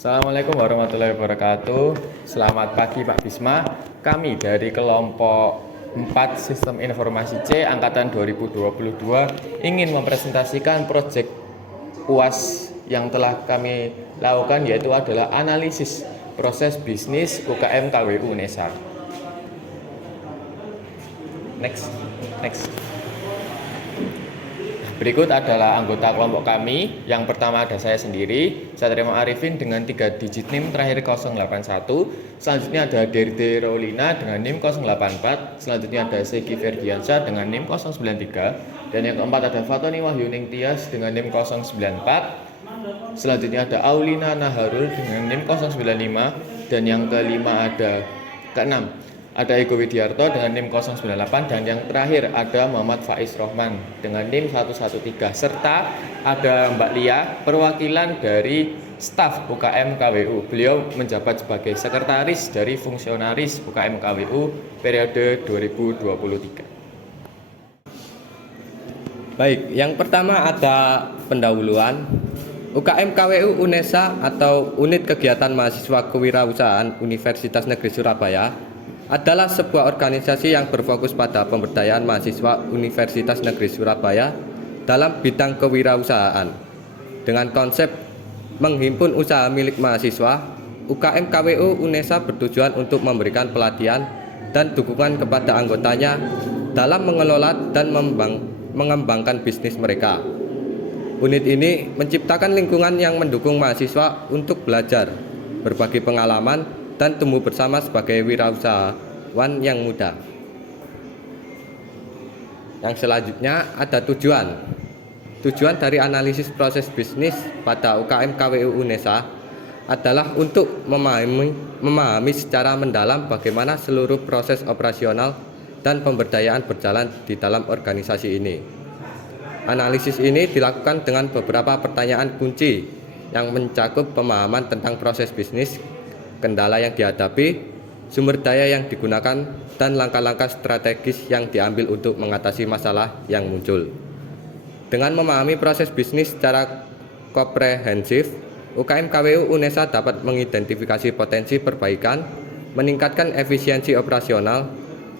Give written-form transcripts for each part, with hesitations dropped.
Assalamualaikum warahmatullahi wabarakatuh. Selamat pagi Pak Bisma. Kami dari kelompok 4 Sistem Informasi C Angkatan 2022 ingin mempresentasikan proyek UAS yang telah kami lakukan, yaitu adalah analisis proses bisnis UKM KWU UNESA. Next. Berikut adalah anggota kelompok kami. Yang pertama ada saya sendiri, Satria Arifin dengan 3 digit NIM terakhir 081. Selanjutnya ada Derde Rolina dengan NIM 084. Selanjutnya ada Segi Ferdiansyah dengan NIM 093. Dan yang keempat ada Fatoni Wahyuning Tias dengan NIM 094. Selanjutnya ada Aulina Naharul dengan NIM 095. Dan yang keenam ada Ego Widiarto dengan NIM 098, dan yang terakhir ada Muhammad Faiz Rohman dengan NIM 113, serta ada Mbak Lia, perwakilan dari staf UKM KWU. Beliau menjabat sebagai sekretaris dari fungsionaris UKM KWU periode 2023. Baik, yang pertama ada pendahuluan. UKM KWU UNESA atau Unit Kegiatan Mahasiswa Kewirausahaan Universitas Negeri Surabaya adalah sebuah organisasi yang berfokus pada pemberdayaan mahasiswa Universitas Negeri Surabaya dalam bidang kewirausahaan. Dengan konsep menghimpun usaha milik mahasiswa, UKM KWU UNESA bertujuan untuk memberikan pelatihan dan dukungan kepada anggotanya dalam mengelola dan mengembangkan bisnis mereka. Unit ini menciptakan lingkungan yang mendukung mahasiswa untuk belajar, berbagi pengalaman, dan tumbuh bersama sebagai wirausahawan yang muda. Yang selanjutnya ada tujuan. Tujuan dari analisis proses bisnis pada UKM KWU UNESA adalah untuk memahami secara mendalam bagaimana seluruh proses operasional dan pemberdayaan berjalan di dalam organisasi ini. Analisis ini dilakukan dengan beberapa pertanyaan kunci yang mencakup pemahaman tentang proses bisnis, kendala yang dihadapi, sumber daya yang digunakan, dan langkah-langkah strategis yang diambil untuk mengatasi masalah yang muncul. Dengan memahami proses bisnis secara komprehensif, UKM KWU UNESA dapat mengidentifikasi potensi perbaikan, meningkatkan efisiensi operasional,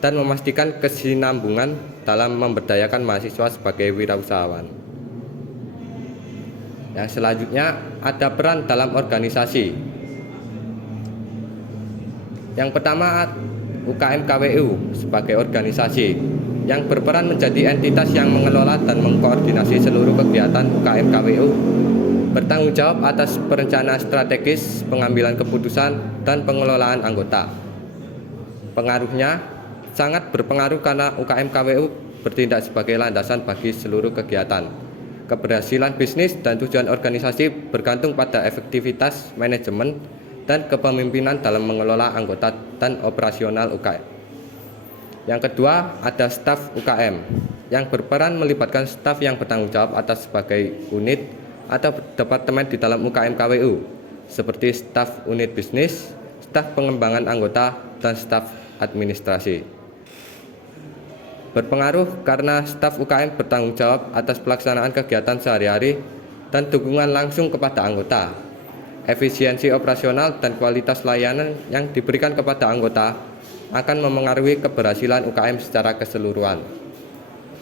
dan memastikan kesinambungan dalam memberdayakan mahasiswa sebagai wirausahawan. Yang selanjutnya ada peran dalam organisasi. Yang pertama, UKM KWU sebagai organisasi yang berperan menjadi entitas yang mengelola dan mengkoordinasi seluruh kegiatan UKM KWU, bertanggung jawab atas perencanaan strategis, pengambilan keputusan, dan pengelolaan anggota. Pengaruhnya sangat berpengaruh karena UKM KWU bertindak sebagai landasan bagi seluruh kegiatan. Keberhasilan bisnis dan tujuan organisasi bergantung pada efektivitas manajemen dan kepemimpinan dalam mengelola anggota dan operasional UKM. Yang kedua, ada staf UKM yang berperan melibatkan staf yang bertanggung jawab atas sebagai unit atau departemen di dalam UKM KWU, seperti staf unit bisnis, staf pengembangan anggota, dan staf administrasi. Berpengaruh karena staf UKM bertanggung jawab atas pelaksanaan kegiatan sehari-hari dan dukungan langsung kepada anggota. Efisiensi operasional dan kualitas layanan yang diberikan kepada anggota akan memengaruhi keberhasilan UKM secara keseluruhan.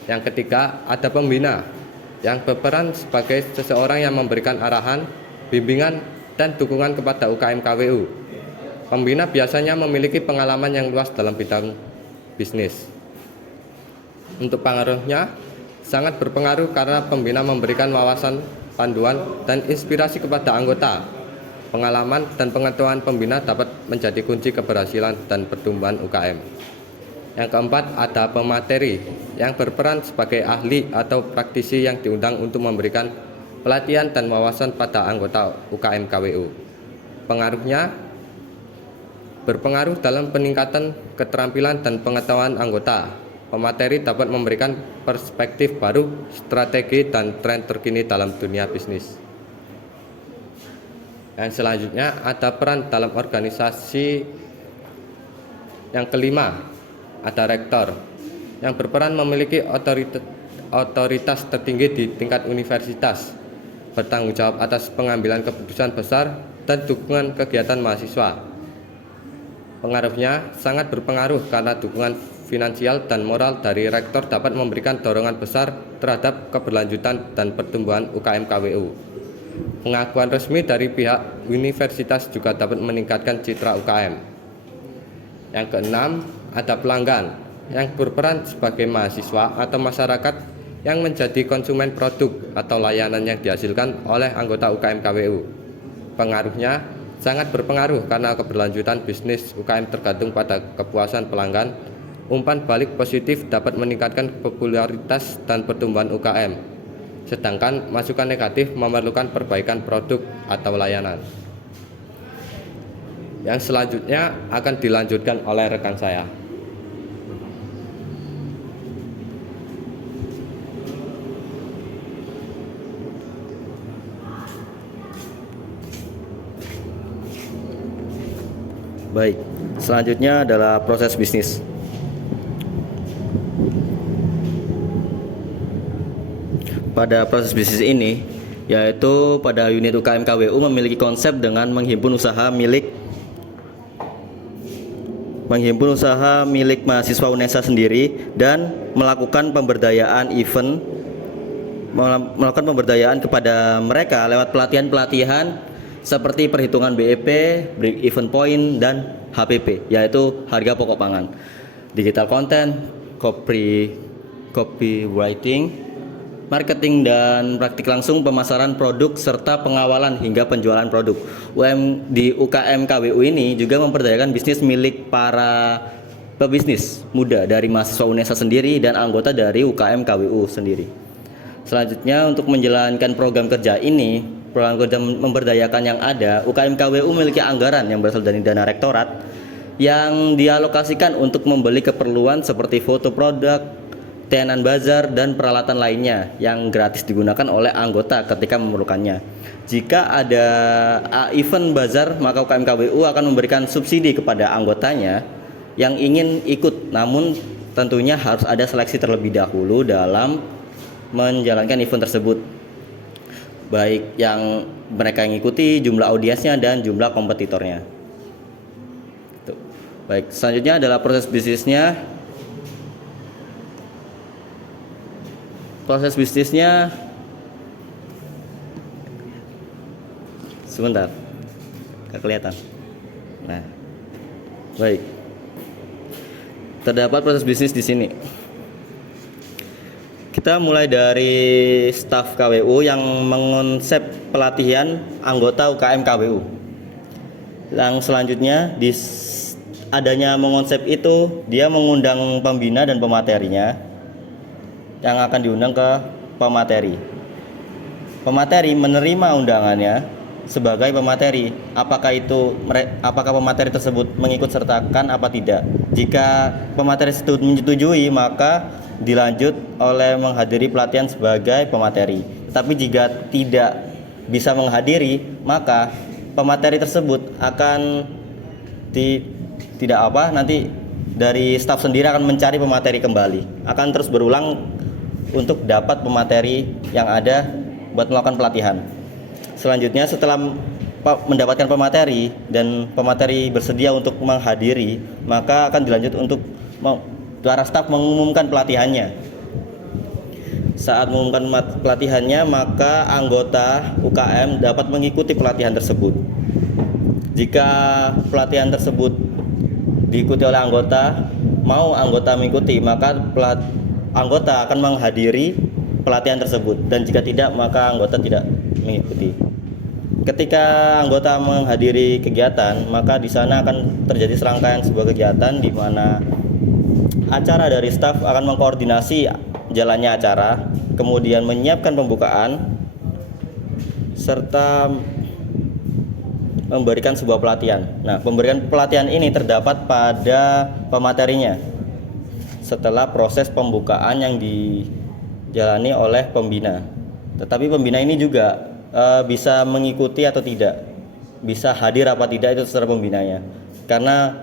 Yang ketiga, ada pembina yang berperan sebagai seseorang yang memberikan arahan, bimbingan, dan dukungan kepada UKM KWU. Pembina biasanya memiliki pengalaman yang luas dalam bidang bisnis. Untuk pengaruhnya, sangat berpengaruh karena pembina memberikan wawasan, panduan, dan inspirasi kepada anggota. Pengalaman dan pengetahuan pembina dapat menjadi kunci keberhasilan dan pertumbuhan UKM. Yang keempat, ada pemateri yang berperan sebagai ahli atau praktisi yang diundang untuk memberikan pelatihan dan wawasan pada anggota UKM KWU. Pengaruhnya berpengaruh dalam peningkatan keterampilan dan pengetahuan anggota. Pemateri dapat memberikan perspektif baru, strategi, dan tren terkini dalam dunia bisnis. Yang selanjutnya ada peran dalam organisasi. Yang kelima, ada rektor yang berperan memiliki otoritas tertinggi di tingkat universitas, bertanggung jawab atas pengambilan keputusan besar dan dukungan kegiatan mahasiswa. Pengaruhnya sangat berpengaruh karena dukungan finansial dan moral dari rektor dapat memberikan dorongan besar terhadap keberlanjutan dan pertumbuhan UKM KWU. Pengakuan resmi dari pihak universitas juga dapat meningkatkan citra UKM. Yang keenam, ada pelanggan yang berperan sebagai mahasiswa atau masyarakat yang menjadi konsumen produk atau layanan yang dihasilkan oleh anggota UKM KWU. Pengaruhnya sangat berpengaruh karena keberlanjutan bisnis UKM tergantung pada kepuasan pelanggan. Umpan balik positif dapat meningkatkan popularitas dan pertumbuhan UKM, sedangkan masukan negatif memerlukan perbaikan produk atau layanan. Yang selanjutnya akan dilanjutkan oleh rekan saya. Baik, selanjutnya adalah proses bisnis. Pada proses bisnis ini, yaitu pada unit UKM KWU memiliki konsep dengan menghimpun usaha milik mahasiswa UNESA sendiri dan melakukan pemberdayaan kepada mereka lewat pelatihan-pelatihan seperti perhitungan BEP, break even point, dan HPP, yaitu harga pokok pangan, digital content, copywriting, marketing dan praktik langsung pemasaran produk serta pengawalan hingga penjualan produk. Di UKM KWU ini juga memperdayakan bisnis milik para pebisnis muda dari mahasiswa UNESA sendiri dan anggota dari UKM KWU sendiri. Selanjutnya, untuk menjalankan program kerja memberdayakan yang ada, UKM KWU memiliki anggaran yang berasal dari dana rektorat yang dialokasikan untuk membeli keperluan seperti foto produk, tenan bazar, dan peralatan lainnya yang gratis digunakan oleh anggota ketika memerlukannya. Jika ada event bazar, maka UKM KWU akan memberikan subsidi kepada anggotanya yang ingin ikut, namun tentunya harus ada seleksi terlebih dahulu dalam menjalankan event tersebut, baik yang mereka yang ikuti, jumlah audiensnya, dan jumlah kompetitornya. Baik, selanjutnya adalah proses bisnisnya. Proses bisnisnya sebentar, nggak kelihatan. Nah, baik. Terdapat proses bisnis di sini. Kita mulai dari staf KWU yang mengonsep pelatihan anggota UKM KWU. Yang selanjutnya, adanya mengonsep itu, dia mengundang pembina dan pematerinya yang akan diundang ke pemateri. Pemateri menerima undangannya sebagai pemateri. Apakah pemateri tersebut mengikut sertakan apa tidak? Jika pemateri tersebut menyetujui, maka dilanjut oleh menghadiri pelatihan sebagai pemateri. Tapi jika tidak bisa menghadiri, maka pemateri tersebut akan nanti dari staf sendiri akan mencari pemateri kembali. Akan terus berulang untuk dapat pemateri yang ada buat melakukan pelatihan. Selanjutnya, setelah mendapatkan pemateri dan pemateri bersedia untuk menghadiri, maka akan dilanjut untuk para staf mengumumkan pelatihannya. Saat mengumumkan pelatihannya, maka anggota UKM dapat mengikuti pelatihan tersebut. Jika pelatihan tersebut diikuti oleh anggota, anggota mengikuti, maka anggota akan menghadiri pelatihan tersebut, dan jika tidak, maka anggota tidak mengikuti. Ketika anggota menghadiri kegiatan, maka di sana akan terjadi serangkaian sebuah kegiatan di mana acara dari staf akan mengkoordinasi jalannya acara, kemudian menyiapkan pembukaan, serta memberikan sebuah pelatihan. Nah, pemberian pelatihan ini terdapat pada pematerinya setelah proses pembukaan yang dijalani oleh pembina. Tetapi pembina ini juga bisa mengikuti atau tidak, bisa hadir apa tidak, itu terserah pembinanya. Karena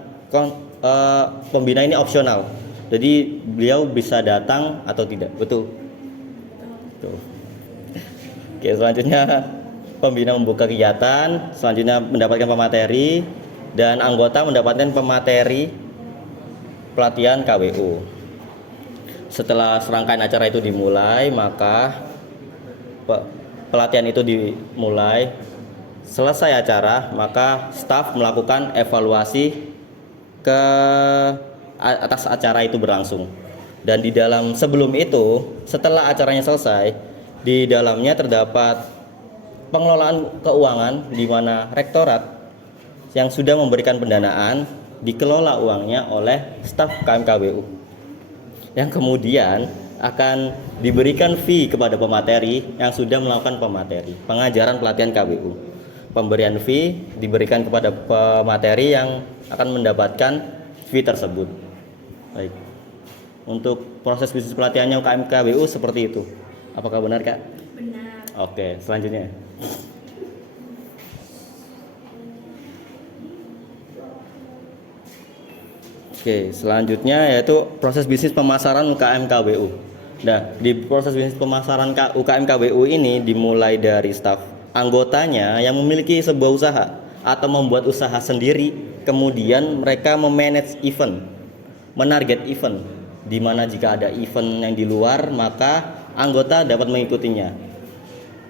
pembina ini opsional. Jadi beliau bisa datang atau tidak, betul. Oke, selanjutnya pembina membuka kegiatan, selanjutnya mendapatkan pemateri, dan anggota mendapatkan pemateri pelatihan KWU. Setelah serangkaian acara itu dimulai, maka pelatihan itu dimulai. Selesai acara, maka staf melakukan evaluasi ke atas acara itu berlangsung. Dan di dalam sebelum itu, setelah acaranya selesai, di dalamnya terdapat pengelolaan keuangan di mana rektorat yang sudah memberikan pendanaan dikelola uangnya oleh staf KMKWU, yang kemudian akan diberikan fee kepada pemateri yang sudah melakukan pengajaran pelatihan KWU. Pemberian fee diberikan kepada pemateri yang akan mendapatkan fee tersebut. Baik. Untuk proses bisnis pelatihannya UKM KWU seperti itu. Apakah benar, Kak? Benar. Oke, selanjutnya. Oke, selanjutnya yaitu proses bisnis pemasaran UKM KWU. Nah, di proses bisnis pemasaran UKM KWU ini dimulai dari staf anggotanya yang memiliki sebuah usaha atau membuat usaha sendiri, kemudian mereka memanage event, menarget event, di mana jika ada event yang di luar, maka anggota dapat mengikutinya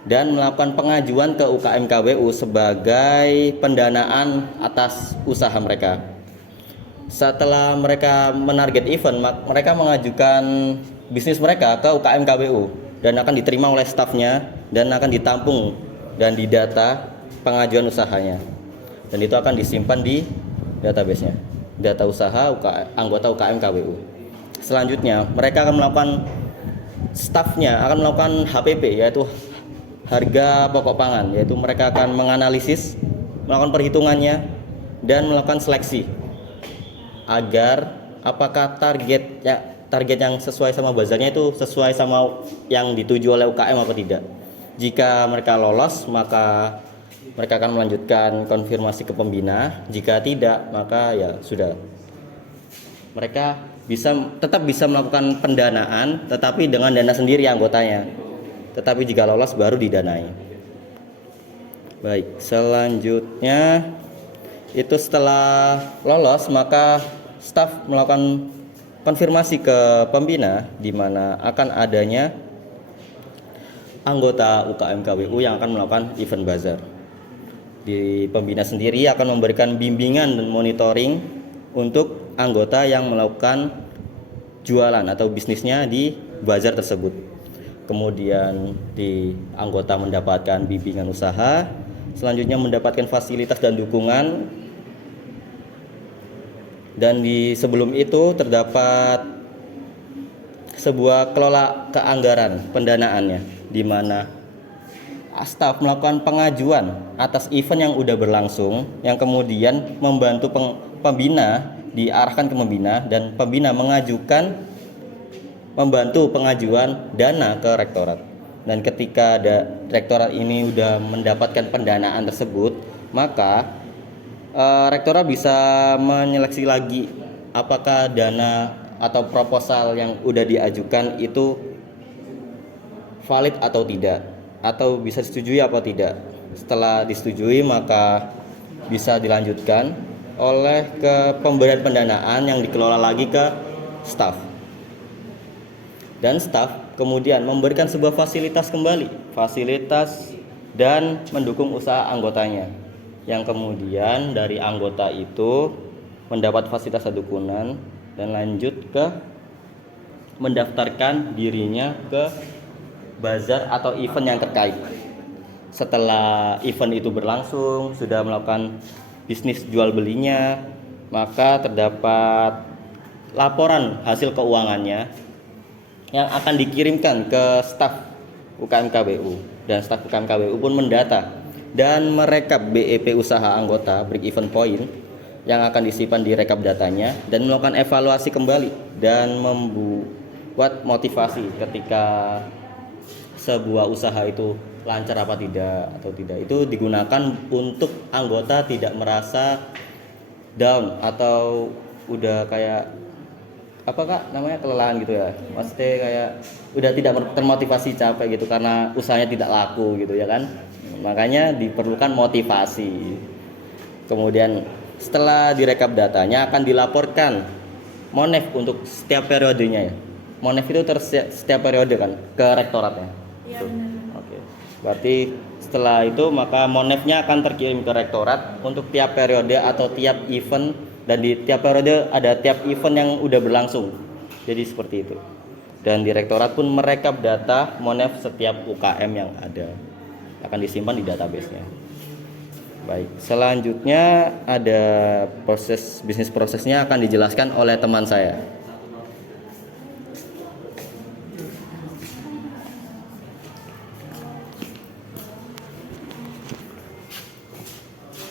dan melakukan pengajuan ke UKM KWU sebagai pendanaan atas usaha mereka. Setelah mereka menarget event, mereka mengajukan bisnis mereka ke UKM KWU dan akan diterima oleh stafnya dan akan ditampung dan didata pengajuan usahanya, dan itu akan disimpan di database-nya, data usaha anggota UKM KWU. Selanjutnya mereka akan melakukan, stafnya akan melakukan HPP, yaitu harga pokok pangan, yaitu mereka akan menganalisis, melakukan perhitungannya dan melakukan seleksi agar apakah target yang sesuai sama bazarnya itu sesuai sama yang dituju oleh UKM apa tidak. Jika mereka lolos, maka mereka akan melanjutkan konfirmasi ke pembina. Jika tidak, maka ya sudah. Mereka tetap bisa melakukan pendanaan, tetapi dengan dana sendiri anggotanya. Tetapi jika lolos baru didanai. Baik, selanjutnya itu setelah lolos, maka staf melakukan konfirmasi ke pembina di mana akan adanya anggota UKM KWU yang akan melakukan event bazar. Di pembina sendiri akan memberikan bimbingan dan monitoring untuk anggota yang melakukan jualan atau bisnisnya di bazar tersebut. Kemudian di anggota mendapatkan bimbingan usaha, selanjutnya mendapatkan fasilitas dan dukungan. Dan di sebelum itu terdapat sebuah kelola keanggaran pendanaannya, di mana staf melakukan pengajuan atas event yang udah berlangsung, yang kemudian membantu pembina, diarahkan ke pembina, dan pembina membantu pengajuan dana ke rektorat. Dan ketika rektorat ini udah mendapatkan pendanaan tersebut, maka rektorat bisa menyeleksi lagi apakah dana atau proposal yang udah diajukan itu valid atau tidak, atau bisa disetujui apa tidak. Setelah disetujui, maka bisa dilanjutkan oleh ke pemberian pendanaan yang dikelola lagi ke staf. Dan staf kemudian memberikan sebuah fasilitas kembali, fasilitas dan mendukung usaha anggotanya, yang kemudian dari anggota itu mendapat fasilitas dan dukungan dan lanjut ke mendaftarkan dirinya ke bazar atau event yang terkait. Setelah event itu berlangsung, sudah melakukan bisnis jual belinya, maka terdapat laporan hasil keuangannya yang akan dikirimkan ke staf UKM KWU, dan staf UKM KWU pun mendata dan merekap BEP usaha anggota, break even point, yang akan disimpan di rekap datanya dan melakukan evaluasi kembali dan membuat motivasi ketika sebuah usaha itu lancar apa tidak atau tidak. Itu digunakan untuk anggota tidak merasa down atau udah kayak apa kak namanya kelelahan gitu ya, maksudnya kayak udah tidak termotivasi, capek gitu karena usahanya tidak laku gitu ya kan, makanya diperlukan motivasi. Kemudian setelah direkap datanya akan dilaporkan monef untuk setiap periodenya ya. Monef itu setiap periode kan ke rektoratnya. Iya benar. Oke. Berarti setelah itu maka monefnya akan terkirim ke rektorat untuk tiap periode atau tiap event, dan di tiap periode ada tiap event yang udah berlangsung. Jadi seperti itu. Dan direktorat pun merekap data monef setiap UKM yang ada. Akan disimpan di database-nya. Baik, selanjutnya ada bisnis prosesnya akan dijelaskan oleh teman saya.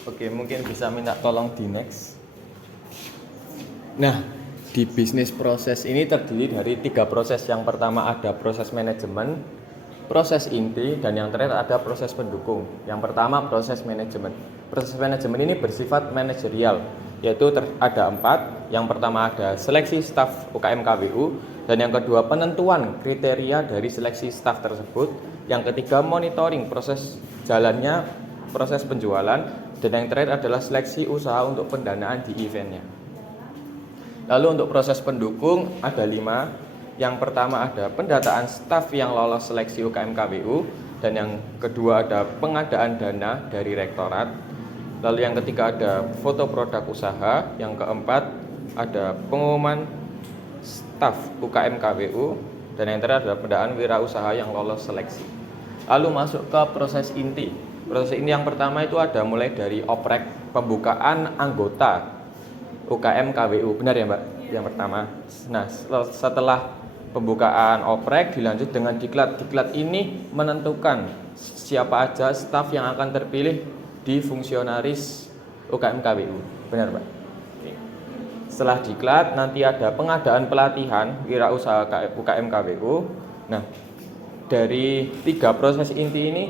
Oke, mungkin bisa minta tolong di next. Nah, di bisnis proses ini terdiri dari 3 proses. Yang pertama ada proses manajemen, proses inti, dan yang terakhir ada proses pendukung. Yang pertama proses manajemen. Proses manajemen ini bersifat manajerial, yaitu ada 4. Yang pertama ada seleksi staf UKM KBU, dan yang kedua penentuan kriteria dari seleksi staf tersebut. Yang ketiga monitoring proses jalannya proses penjualan, dan yang terakhir adalah seleksi usaha untuk pendanaan di eventnya. Lalu untuk proses pendukung ada 5. Yang pertama ada pendataan staf yang lolos seleksi UKM KBU, dan yang kedua ada pengadaan dana dari rektorat. Lalu yang ketiga ada foto produk usaha. Yang keempat ada pengumuman staf UKM KBU, dan yang terakhir adalah pendanaan wirausaha yang lolos seleksi. Lalu masuk ke proses inti. Proses ini yang pertama itu ada mulai dari oprek, pembukaan anggota UKM KBU, benar ya Mbak? Yang pertama. Nah, setelah pembukaan oprek dilanjut dengan diklat. Diklat ini menentukan siapa aja staf yang akan terpilih di fungsionaris UKM KBU, benar Mbak? Setelah diklat nanti ada pengadaan pelatihan wirausaha UKM KBU. Nah, dari 3 proses inti ini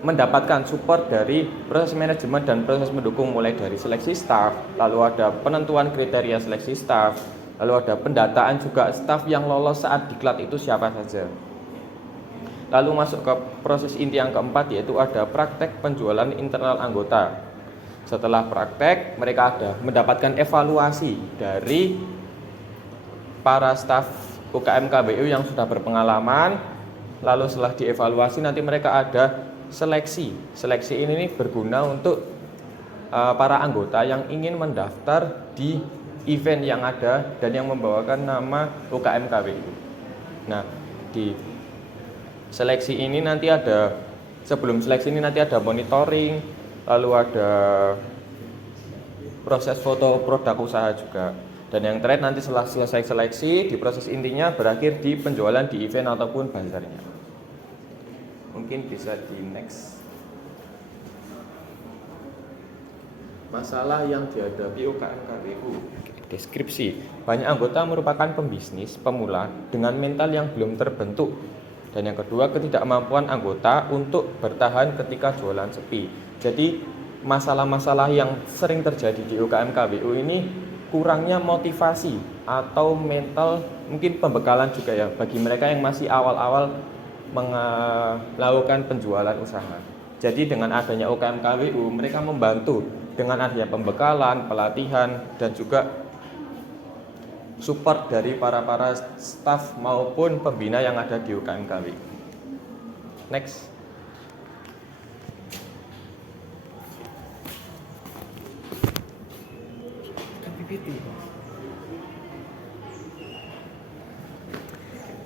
mendapatkan support dari proses manajemen dan proses mendukung, mulai dari seleksi staf, lalu ada penentuan kriteria seleksi staf, lalu ada pendataan juga staf yang lolos saat diklat itu siapa saja. Lalu masuk ke proses inti yang keempat, yaitu ada praktek penjualan internal anggota. Setelah praktek, mereka ada mendapatkan evaluasi dari para staf UKM KBU yang sudah berpengalaman. Lalu setelah dievaluasi nanti mereka ada seleksi. Seleksi ini berguna untuk para anggota yang ingin mendaftar di event yang ada dan yang membawakan nama UKM KBU. Nah, di seleksi ini nanti sebelum seleksi ini nanti ada monitoring, lalu ada proses foto produk usaha juga. Dan yang terakhir nanti setelah selesai seleksi, di proses intinya berakhir di penjualan di event ataupun bazarnya. Mungkin bisa di next. Masalah yang dihadapi UKM KBU. Deskripsi. Banyak anggota merupakan pembisnis pemula dengan mental yang belum terbentuk. Dan yang kedua, ketidakmampuan anggota untuk bertahan ketika jualan sepi. Jadi masalah-masalah yang sering terjadi di UKM KBU ini kurangnya motivasi atau mental, mungkin pembekalan juga ya bagi mereka yang masih awal-awal melakukan penjualan usaha. Jadi dengan adanya UKM KBU, mereka membantu dengan adanya pembekalan, pelatihan, dan juga support dari para staf maupun pembina yang ada di UKM KBU. Next.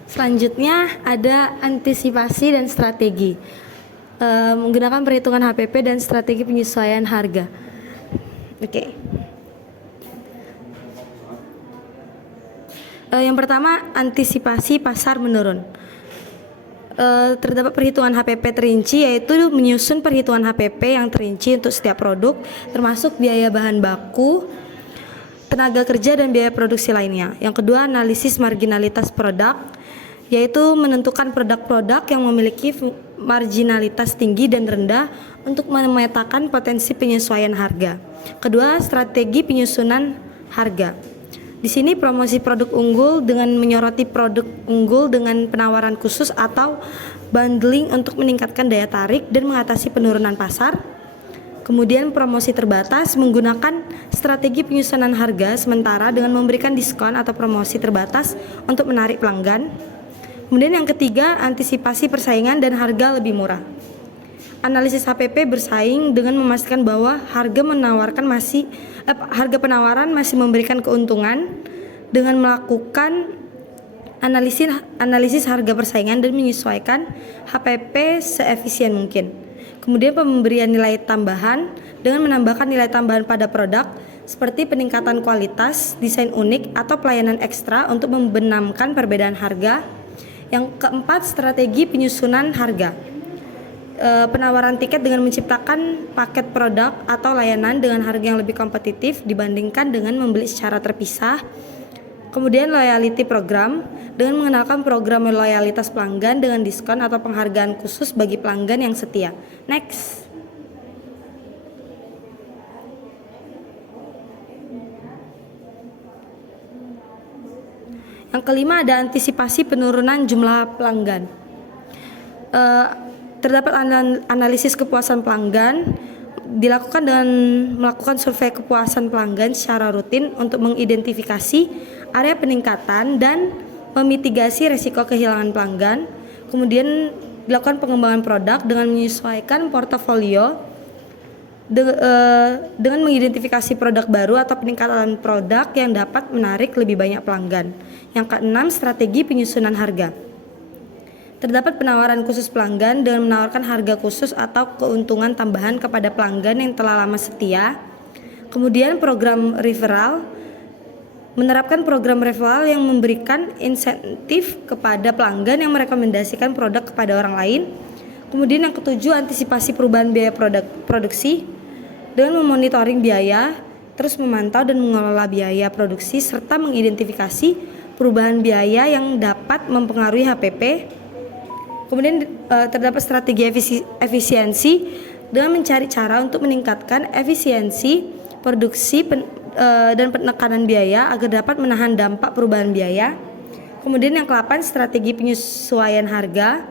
Selanjutnya ada antisipasi dan strategi, menggunakan perhitungan HPP dan strategi penyesuaian harga. Oke. Yang pertama, antisipasi pasar menurun. Terdapat perhitungan HPP terinci, yaitu menyusun perhitungan HPP yang terinci untuk setiap produk, termasuk biaya bahan baku, tenaga kerja, dan biaya produksi lainnya. Yang kedua, analisis marginalitas produk, yaitu menentukan produk-produk yang memiliki marginalitas tinggi dan rendah untuk memetakan potensi penyesuaian harga. Kedua, strategi penyusunan harga. Di sini promosi produk unggul dengan menyoroti produk unggul dengan penawaran khusus atau bundling untuk meningkatkan daya tarik dan mengatasi penurunan pasar. Kemudian promosi terbatas menggunakan strategi penyusunan harga sementara dengan memberikan diskon atau promosi terbatas untuk menarik pelanggan. Kemudian yang ketiga, antisipasi persaingan dan harga lebih murah. Analisis HPP bersaing dengan memastikan bahwa harga penawaran masih memberikan keuntungan dengan melakukan analisis harga persaingan dan menyesuaikan HPP seefisien mungkin. Kemudian pemberian nilai tambahan dengan menambahkan nilai tambahan pada produk seperti peningkatan kualitas, desain unik, atau pelayanan ekstra untuk membenamkan perbedaan harga. Yang keempat, strategi penyusunan harga. Penawaran tiket dengan menciptakan paket produk atau layanan dengan harga yang lebih kompetitif dibandingkan dengan membeli secara terpisah. Kemudian loyalty program dengan mengenalkan program loyalitas pelanggan dengan diskon atau penghargaan khusus bagi pelanggan yang setia. Next. Yang kelima ada antisipasi penurunan jumlah pelanggan. Terdapat analisis kepuasan pelanggan dilakukan dengan melakukan survei kepuasan pelanggan secara rutin untuk mengidentifikasi area peningkatan dan memitigasi risiko kehilangan pelanggan. Kemudian dilakukan pengembangan produk dengan menyesuaikan portofolio dengan mengidentifikasi produk baru atau peningkatan produk yang dapat menarik lebih banyak pelanggan. Yang keenam, strategi penyusunan harga. Terdapat penawaran khusus pelanggan dengan menawarkan harga khusus atau keuntungan tambahan kepada pelanggan yang telah lama setia. Kemudian program referral, menerapkan program referral yang memberikan insentif kepada pelanggan yang merekomendasikan produk kepada orang lain. Kemudian yang ketujuh, antisipasi perubahan biaya produksi dengan memonitoring biaya, terus memantau dan mengelola biaya produksi serta mengidentifikasi perubahan biaya yang dapat mempengaruhi HPP. Kemudian terdapat strategi efisiensi dengan mencari cara untuk meningkatkan efisiensi produksi dan penekanan biaya agar dapat menahan dampak perubahan biaya. Kemudian yang ke-8, strategi penyesuaian harga.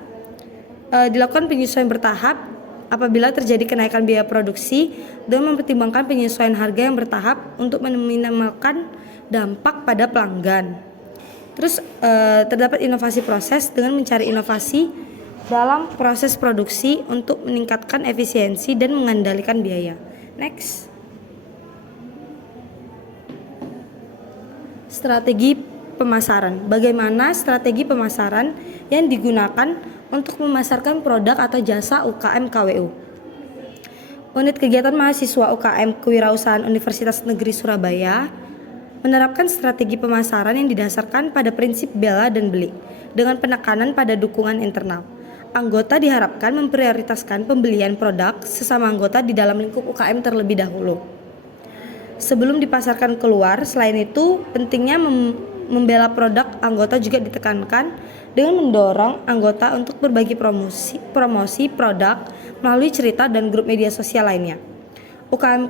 Dilakukan penyesuaian bertahap apabila terjadi kenaikan biaya produksi dengan mempertimbangkan penyesuaian harga yang bertahap untuk meminimalkan dampak pada pelanggan. Terus terdapat inovasi proses dengan mencari inovasi dalam proses produksi untuk meningkatkan efisiensi dan mengendalikan biaya. Next. Strategi pemasaran. Bagaimana strategi pemasaran yang digunakan untuk memasarkan produk atau jasa UKM KWU? Unit kegiatan mahasiswa UKM Kewirausahaan Universitas Negeri Surabaya menerapkan strategi pemasaran yang didasarkan pada prinsip bela dan beli dengan penekanan pada dukungan internal. Anggota diharapkan memprioritaskan pembelian produk sesama anggota di dalam lingkup UKM terlebih dahulu sebelum dipasarkan keluar. Selain itu, pentingnya membela produk anggota juga ditekankan dengan mendorong anggota untuk berbagi promosi produk melalui cerita dan grup media sosial lainnya. UKM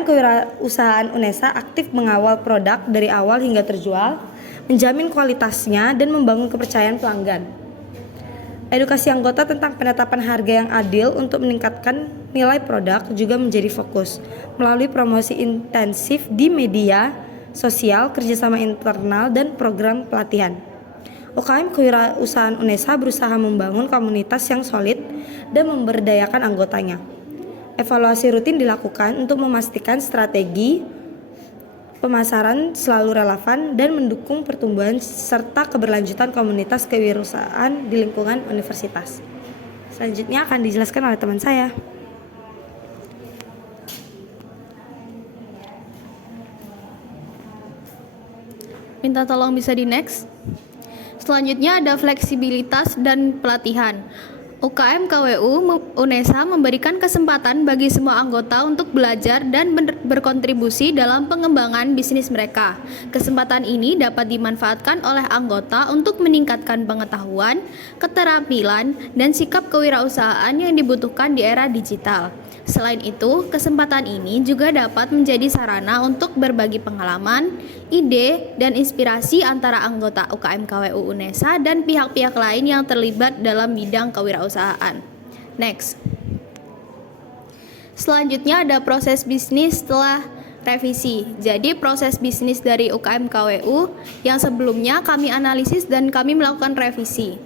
Kewirausahaan UNESA aktif mengawal produk dari awal hingga terjual, menjamin kualitasnya dan membangun kepercayaan pelanggan. Edukasi anggota tentang penetapan harga yang adil untuk meningkatkan nilai produk juga menjadi fokus melalui promosi intensif di media sosial, kerjasama internal, dan program pelatihan. UKM Kewirausahaan UNESA berusaha membangun komunitas yang solid dan memberdayakan anggotanya. Evaluasi rutin dilakukan untuk memastikan strategi pemasaran selalu relevan dan mendukung pertumbuhan serta keberlanjutan komunitas kewirausahaan di lingkungan universitas. Selanjutnya akan dijelaskan oleh teman saya. Minta tolong bisa di next. Selanjutnya ada fleksibilitas dan pelatihan. UKM KWU UNESA memberikan kesempatan bagi semua anggota untuk belajar dan berkontribusi dalam pengembangan bisnis mereka. Kesempatan ini dapat dimanfaatkan oleh anggota untuk meningkatkan pengetahuan, keterampilan, dan sikap kewirausahaan yang dibutuhkan di era digital. Selain itu, kesempatan ini juga dapat menjadi sarana untuk berbagi pengalaman, ide, dan inspirasi antara anggota UKM KWU UNESA dan pihak-pihak lain yang terlibat dalam bidang kewirausahaan. Next. Selanjutnya ada proses bisnis setelah revisi. Jadi proses bisnis dari UKM KWU yang sebelumnya kami analisis dan kami melakukan revisi.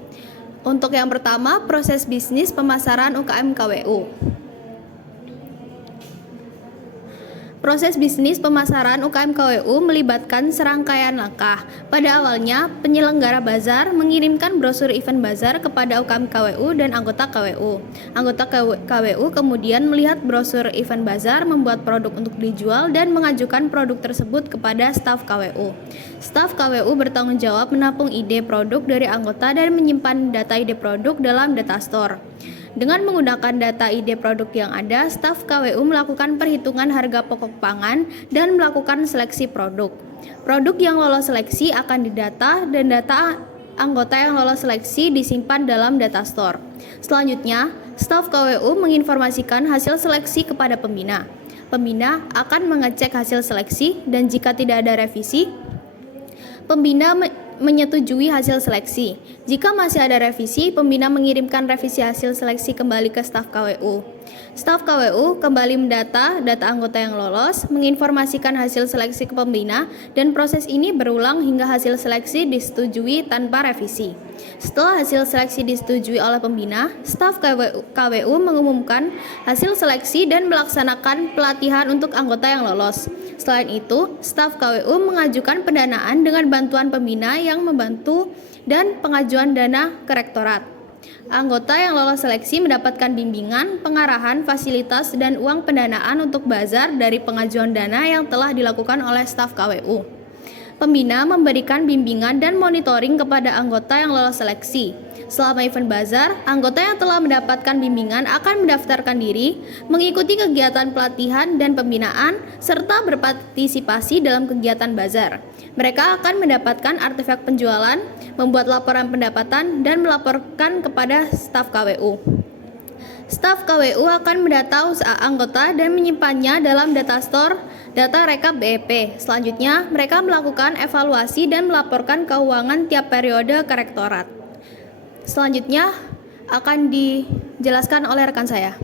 Untuk yang pertama, proses bisnis pemasaran UKM KWU. Proses bisnis pemasaran UKM KWU melibatkan serangkaian langkah. Pada awalnya, penyelenggara bazar mengirimkan brosur event bazar kepada UKM KWU dan anggota KWU. Anggota KWU kemudian melihat brosur event bazar, membuat produk untuk dijual, dan mengajukan produk tersebut kepada staf KWU. Staf KWU bertanggung jawab menampung ide produk dari anggota dan menyimpan data ide produk dalam data store. Dengan menggunakan data ide produk yang ada, staf KWU melakukan perhitungan harga pokok pangan dan melakukan seleksi produk. Produk yang lolos seleksi akan didata dan data anggota yang lolos seleksi disimpan dalam data store. Selanjutnya, staf KWU menginformasikan hasil seleksi kepada pembina. Pembina akan mengecek hasil seleksi dan jika tidak ada revisi, pembina menyetujui hasil seleksi. Jika masih ada revisi, pembina mengirimkan revisi hasil seleksi kembali ke staf KWU. Staf KWU kembali mendata data anggota yang lolos, menginformasikan hasil seleksi ke pembina, dan proses ini berulang hingga hasil seleksi disetujui tanpa revisi. Setelah hasil seleksi disetujui oleh pembina, staf KWU mengumumkan hasil seleksi dan melaksanakan pelatihan untuk anggota yang lolos. Selain itu, staf KWU mengajukan pendanaan dengan bantuan pembina yang membantu dan pengajuan dana ke rektorat. Anggota yang lolos seleksi mendapatkan bimbingan, pengarahan, fasilitas, dan uang pendanaan untuk bazar dari pengajuan dana yang telah dilakukan oleh staf KWU. Pembina memberikan bimbingan dan monitoring kepada anggota yang lolos seleksi. Selama event bazar, anggota yang telah mendapatkan bimbingan akan mendaftarkan diri, mengikuti kegiatan pelatihan dan pembinaan, serta berpartisipasi dalam kegiatan bazar. Mereka akan mendapatkan artefak penjualan, membuat laporan pendapatan, dan melaporkan kepada staf KWU. Staf KWU akan mendata usaha anggota dan menyimpannya dalam data store data rekap BEP. Selanjutnya, mereka melakukan evaluasi dan melaporkan keuangan tiap periode ke rektorat. Selanjutnya akan dijelaskan oleh rekan saya.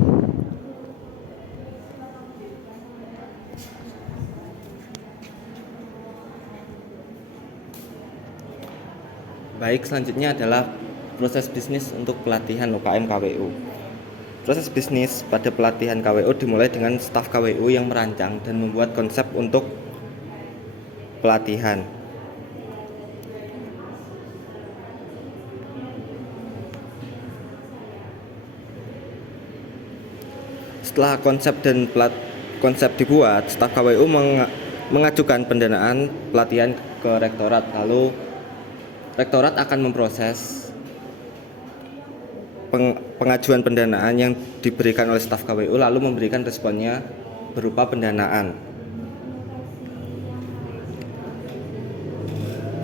Baik, selanjutnya adalah proses bisnis untuk pelatihan UKM KWU. Proses bisnis pada pelatihan KWU dimulai dengan staf KWU yang merancang dan membuat konsep untuk pelatihan. Setelah konsep dibuat, staf KWU mengajukan pendanaan pelatihan ke rektorat. Lalu rektorat akan memproses pengajuan pendanaan yang diberikan oleh staf KWU, lalu memberikan responnya berupa pendanaan.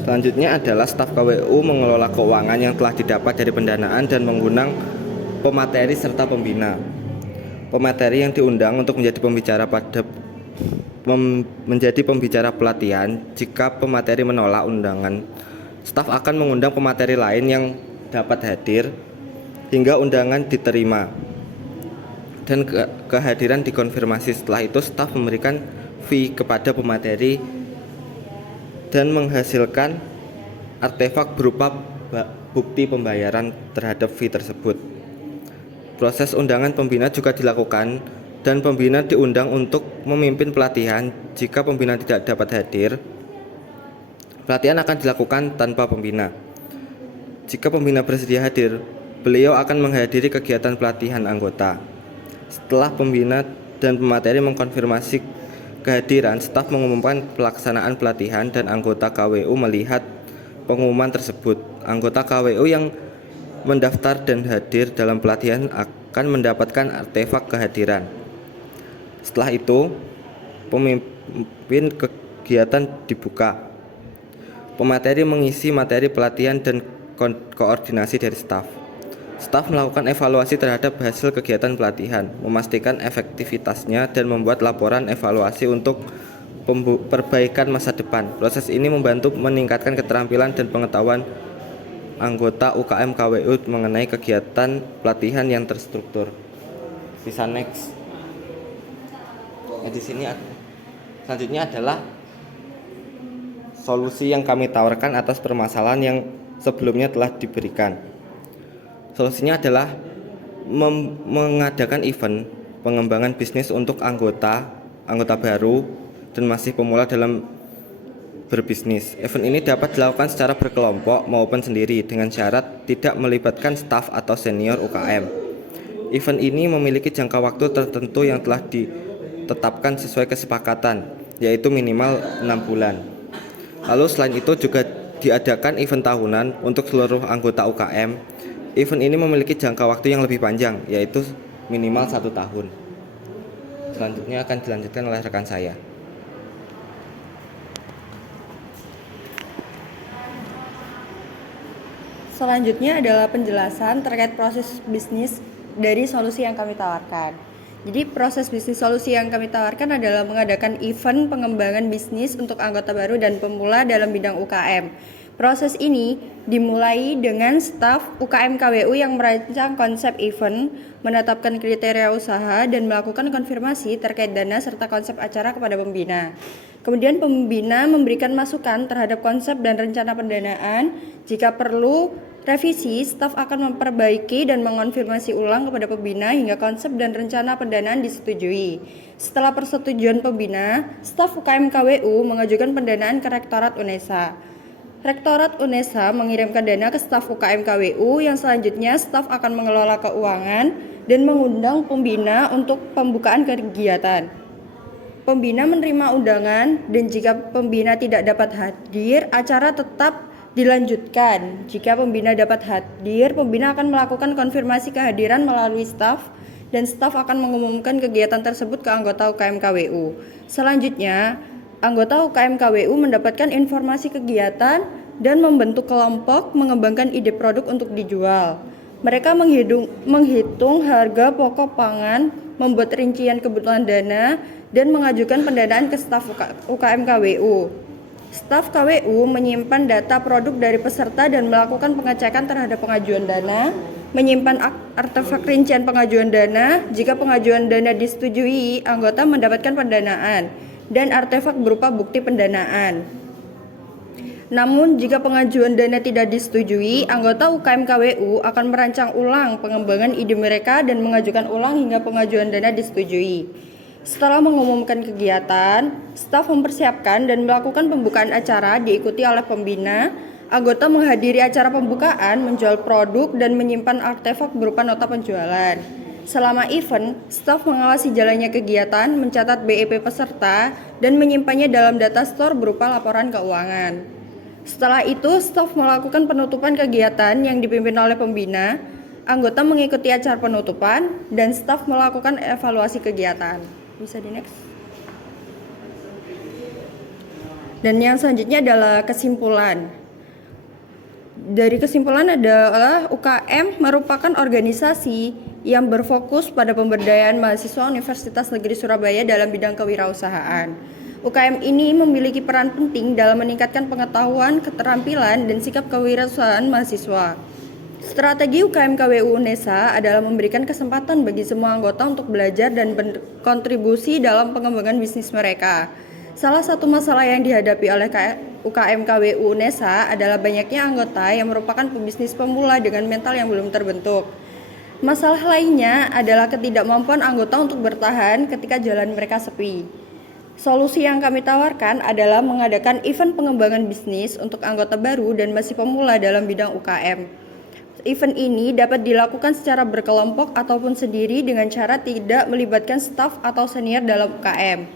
Selanjutnya adalah staf KWU mengelola keuangan yang telah didapat dari pendanaan dan mengundang pemateri serta pembina. Pemateri yang diundang untuk menjadi pembicara pelatihan. Jika pemateri menolak undangan, staf akan mengundang pemateri lain yang dapat hadir hingga undangan diterima dan kehadiran dikonfirmasi. Setelah itu, staf memberikan fee kepada pemateri dan menghasilkan artefak berupa bukti pembayaran terhadap fee tersebut. Proses undangan pembina juga dilakukan dan pembina diundang untuk memimpin pelatihan. Jika pembina tidak dapat hadir, pelatihan akan dilakukan tanpa pembina. Jika pembina bersedia hadir, beliau akan menghadiri kegiatan pelatihan anggota. Setelah pembina dan pemateri mengkonfirmasi kehadiran, staf mengumumkan pelaksanaan pelatihan dan anggota KWU melihat pengumuman tersebut. Anggota KWU yang mendaftar dan hadir dalam pelatihan akan mendapatkan artefak kehadiran. Setelah itu, pemimpin kegiatan dibuka. Pemateri mengisi materi pelatihan dan koordinasi dari staf. Staf melakukan evaluasi terhadap hasil kegiatan pelatihan, memastikan efektivitasnya dan membuat laporan evaluasi untuk perbaikan masa depan. Proses ini membantu meningkatkan keterampilan dan pengetahuan anggota UKM KWU mengenai kegiatan pelatihan yang terstruktur. Bisa next. Di sini selanjutnya adalah solusi yang kami tawarkan atas permasalahan yang sebelumnya telah diberikan. Solusinya adalah mengadakan event pengembangan bisnis untuk anggota baru dan masih pemula dalam berbisnis. Event ini dapat dilakukan secara berkelompok maupun sendiri dengan syarat tidak melibatkan staf atau senior UKM. Event ini memiliki jangka waktu tertentu yang telah ditetapkan sesuai kesepakatan, yaitu minimal 6 bulan. Lalu selain itu juga diadakan event tahunan untuk seluruh anggota UKM. Event ini memiliki jangka waktu yang lebih panjang, yaitu minimal 1 tahun. Selanjutnya akan dilanjutkan oleh rekan saya. Selanjutnya adalah penjelasan terkait proses bisnis dari solusi yang kami tawarkan. Jadi proses bisnis solusi yang kami tawarkan adalah mengadakan event pengembangan bisnis untuk anggota baru dan pemula dalam bidang UKM. Proses ini dimulai dengan staf UKM KWU yang merancang konsep event, menetapkan kriteria usaha, dan melakukan konfirmasi terkait dana serta konsep acara kepada pembina. Kemudian pembina memberikan masukan terhadap konsep dan rencana pendanaan. Jika perlu revisi, staf akan memperbaiki dan mengonfirmasi ulang kepada pembina hingga konsep dan rencana pendanaan disetujui. Setelah persetujuan pembina, staf UKM KWU mengajukan pendanaan ke Rektorat UNESA. Rektorat UNESA mengirimkan dana ke staf UKM KWU yang selanjutnya staf akan mengelola keuangan dan mengundang pembina untuk pembukaan kegiatan. Pembina menerima undangan dan jika pembina tidak dapat hadir, acara tetap dilanjutkan. Jika pembina dapat hadir, pembina akan melakukan konfirmasi kehadiran melalui staf dan staf akan mengumumkan kegiatan tersebut ke anggota UKM KWU. Selanjutnya, anggota UKM KWU mendapatkan informasi kegiatan dan membentuk kelompok mengembangkan ide produk untuk dijual. Mereka menghitung harga pokok pangan, membuat rincian kebutuhan dana, dan mengajukan pendanaan ke staf UKM KWU. Staf KWU menyimpan data produk dari peserta dan melakukan pengecekan terhadap pengajuan dana, menyimpan artefak rincian pengajuan dana. Jika pengajuan dana disetujui, anggota mendapatkan pendanaan dan artefak berupa bukti pendanaan. Namun, jika pengajuan dana tidak disetujui, anggota UKM KWU akan merancang ulang pengembangan ide mereka dan mengajukan ulang hingga pengajuan dana disetujui. Setelah mengumumkan kegiatan, staf mempersiapkan dan melakukan pembukaan acara diikuti oleh pembina. Anggota menghadiri acara pembukaan, menjual produk, dan menyimpan artefak berupa nota penjualan. Selama event, staf mengawasi jalannya kegiatan, mencatat BEP peserta, dan menyimpannya dalam data store berupa laporan keuangan. Setelah itu, staf melakukan penutupan kegiatan yang dipimpin oleh pembina. Anggota mengikuti acara penutupan, dan staf melakukan evaluasi kegiatan. Bisa di next. Dan yang selanjutnya adalah kesimpulan. Dari kesimpulan adalah UKM merupakan organisasi yang berfokus pada pemberdayaan mahasiswa Universitas Negeri Surabaya dalam bidang kewirausahaan. UKM ini memiliki peran penting dalam meningkatkan pengetahuan, keterampilan, dan sikap kewirausahaan mahasiswa. Strategi UKM KWU UNESA adalah memberikan kesempatan bagi semua anggota untuk belajar dan berkontribusi dalam pengembangan bisnis mereka. Salah satu masalah yang dihadapi oleh UKM KWU UNESA adalah banyaknya anggota yang merupakan pebisnis pemula dengan mental yang belum terbentuk. Masalah lainnya adalah ketidakmampuan anggota untuk bertahan ketika jalan mereka sepi. Solusi yang kami tawarkan adalah mengadakan event pengembangan bisnis untuk anggota baru dan masih pemula dalam bidang UKM. Event ini dapat dilakukan secara berkelompok ataupun sendiri dengan cara tidak melibatkan staf atau senior dalam UKM.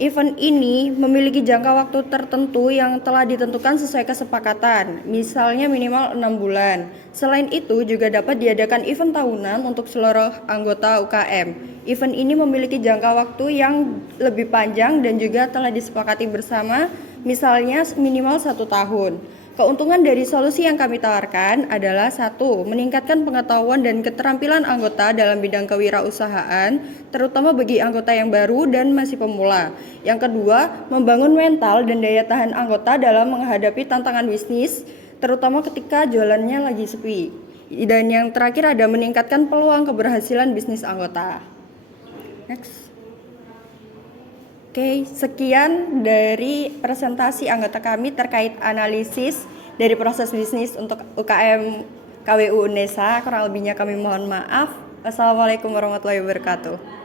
Event ini memiliki jangka waktu tertentu yang telah ditentukan sesuai kesepakatan, misalnya minimal 6 bulan. Selain itu, juga dapat diadakan event tahunan untuk seluruh anggota UKM. Event ini memiliki jangka waktu yang lebih panjang dan juga telah disepakati bersama, misalnya minimal 1 tahun. Keuntungan dari solusi yang kami tawarkan adalah 1. Meningkatkan pengetahuan dan keterampilan anggota dalam bidang kewirausahaan, terutama bagi anggota yang baru dan masih pemula. Yang kedua, membangun mental dan daya tahan anggota dalam menghadapi tantangan bisnis, terutama ketika jualannya lagi sepi. Dan yang terakhir ada meningkatkan peluang keberhasilan bisnis anggota. Next. Oke, sekian dari presentasi anggota kami terkait analisis dari proses bisnis untuk UKM KWU Unesa. Kurang lebihnya kami mohon maaf. Wassalamualaikum warahmatullahi wabarakatuh.